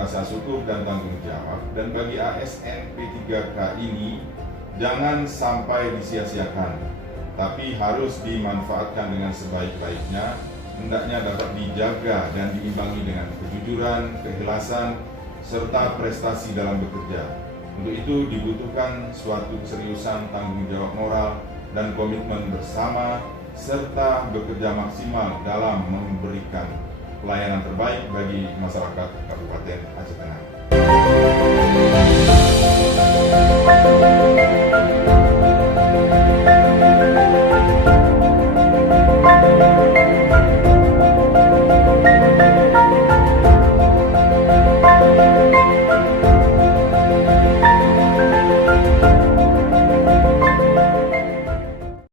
rasa syukur dan tanggung jawab, dan bagi ASN P3K ini jangan sampai disia-siakan, tapi harus dimanfaatkan dengan sebaik-baiknya, hendaknya dapat dijaga dan diimbangi dengan kejujuran, keikhlasan, serta prestasi dalam bekerja. Untuk itu dibutuhkan suatu keseriusan, tanggung jawab moral, dan komitmen bersama, serta bekerja maksimal dalam memberikan pelayanan terbaik bagi masyarakat Kabupaten Aceh Tengah.